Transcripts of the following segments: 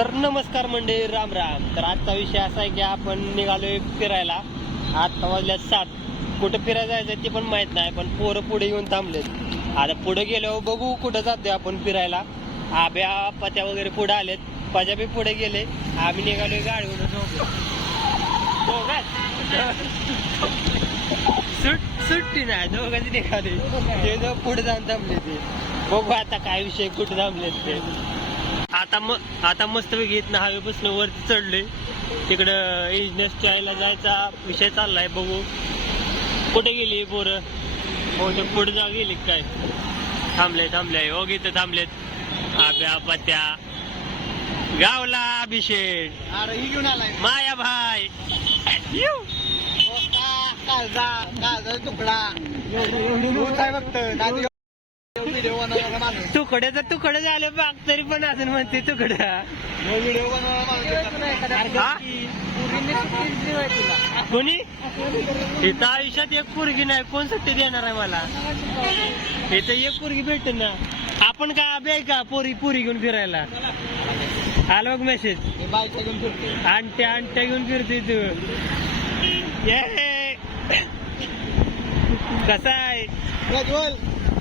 तर नमस्कार मंडळी, राम राम. तर आजचा विषय असा आहे की आपण निघालोय फिरायला. आता वाजल्या 7. कुठं फिरायला जायचं ते पण माहित नाही, पण पोरं पुढे येऊन थांबलेत. आता पुढे गेल्यावर बघू कुठं जातोय आपण फिरायला. आब्या पत्या वगैरे पुढे आलेत, पजा बी पुढे गेले. आम्ही निघालोय गाडीवर. सुट्टी नाही, दोघांची निघाले. ते पुढे जाऊन थांबले. ते बघू आता काय विषय, कुठे थांबलेत ते. आता मस्त पैकी इथनं हवेपासून वरती चढलोय. तिकडं इंजिनियर्स चायला जायचा विषय चाललाय. बघू कुठे गेली पोरं. हो ते पुढे जा गेली काय. थांबले हो इथं थांबलेत. आब्या पत्या गावला अभिषेक. अरे ही घेऊन आलाय माया भाई. तुकडा तुकडे झाले बाग तरी पण अजून म्हणते तुकडा. कोणी इथं आयुष्यात एक पोरगी नाही, कोण सुट्टी देणार आहे मला. इथं एक पोरगी भेटत ना. आपण का अभ्याय का पोरी घेऊन फिरायला आलो बघ मेसेज. आणट्या घेऊन फिरते तू. कसा आहे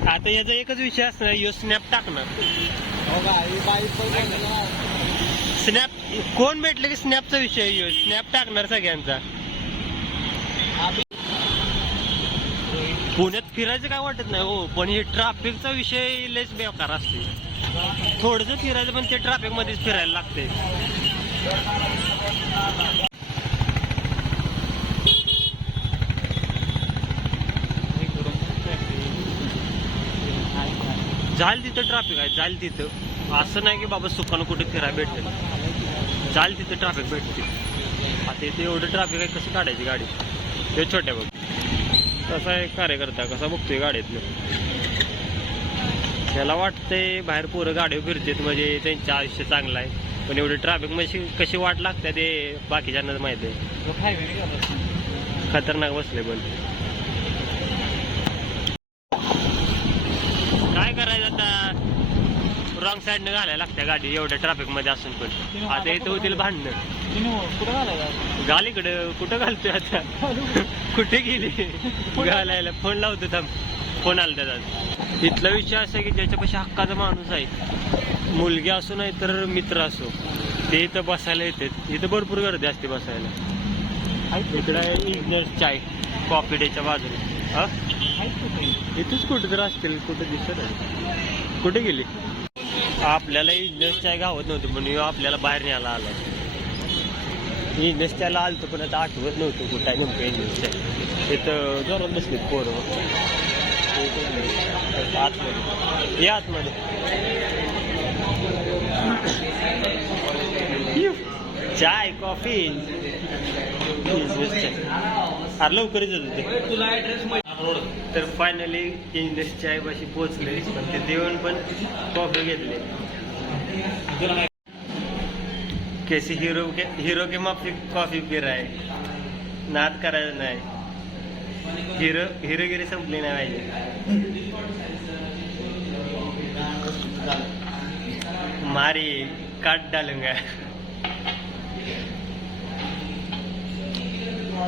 आता याचा एकच विषय असणार, यो स्नॅप टाकणार. स्नॅप कोण भेटलं की स्नॅपचा विषय यो स्नॅप टाकणार सगळ्यांचा. पुण्यात फिरायचं काय वाटत नाही हो, पण हे ट्रॅफिकचा विषय लयच बेकार असते. थोडंसं फिरायचं पण ते ट्रॅफिक मध्येच फिरायला लागते. जाल तिथं ट्रॅफिक आहे, जाल तिथं. असं नाही की बाबा सुखानं कुठे फिरायला भेटत. जाल तिथं ट्रॅफिक भेटते. आता इथे एवढं ट्रॅफिक आहे, कसं काढायची गाडी. ते छोट्या बघ कसा आहे कार्यकर्ता, कसा बघतोय गाडीतलं. त्याला वाटतंय बाहेर पोरं गाडीवर फिरतात म्हणजे त्यांचं आयुष्य चांगलं आहे, पण एवढं ट्रॅफिक मध्ये कशी वाट लागते ते बाकीच्यांना माहिती आहे. खतरनाक बसले पण काय करायचं आता. रॉंग साईडनं घालायला लागत्या गाडी एवढ्या ट्रॅफिक मध्ये असून पण. आता इथं होतील भांडणं. गालीकडं कुठं घालतोय आता. कुठे गेली घालायला. फोन लावतो थांब, फोन आला त्याचा. इथला विषय असा आहे की ज्याच्यापाशी हक्काचा माणूस आहे, मुलगी असो नाही तर मित्र असो, ते इथं बसायला येतात. इथं भरपूर गर्दी असते बसायला. इकडं आहे इंजिनियर्स चाय कॉफी डेच्या बाजूला. हा इथंच कुठं तर असतील, कुठं दिसत आहे. कुठे गेली. आपल्याला इंजिनियर्स चाय गावत नव्हतं म्हणून आपल्याला बाहेर न्यायला आला. इंजिनियर्स चायला आलतो पण आता आठवत नव्हतं कुठं आहे नेमकं इंजिनियर्स चाय. इथं जोरात बसलेत पोरं. आतमध्ये या आतमध्ये. चाय कॉफी इंजिनियर्स चाय. अरे लवकरच येतो ते. तर फायनली इंजिनियर्स चाय पाशी पोहोचले, पण ते देऊन पण कॉफी घेतले. कैसी हीरो के माफी कॉफी पी रहा है. नाद करायचं नाही. हिरोगिरी संपली नाही पाहिजे. मारी काट डालूंगा.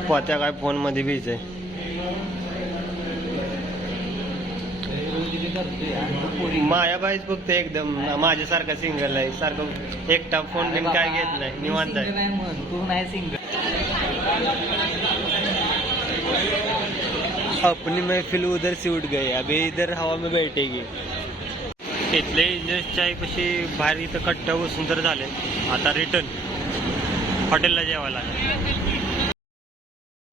पोत्या काय फोन मध्ये बीज आहे. मायाबाईच फक्त एकदम माझ्यासारखा सिंगल आहे. सारखं एकटा फोन घेऊन काय घेत नाही, निवांत आहे. तू नाही सिंगल. अपनी महफिल उधर से उठ गई, अभी इधर हवा में बैठेगी. इथले इंजिनियर्स चाय कशी बाहेर इथं कट्टा बसून तर झाले. आता रिटर्न हॉटेलला जेवायला.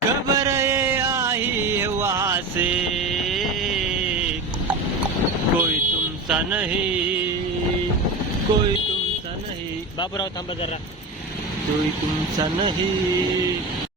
खबर आई वहां से कोई तुमचा नहीं, कोई तुमचा नहीं. बाबूराव थांबा जरा. कोई तुमचा नहीं.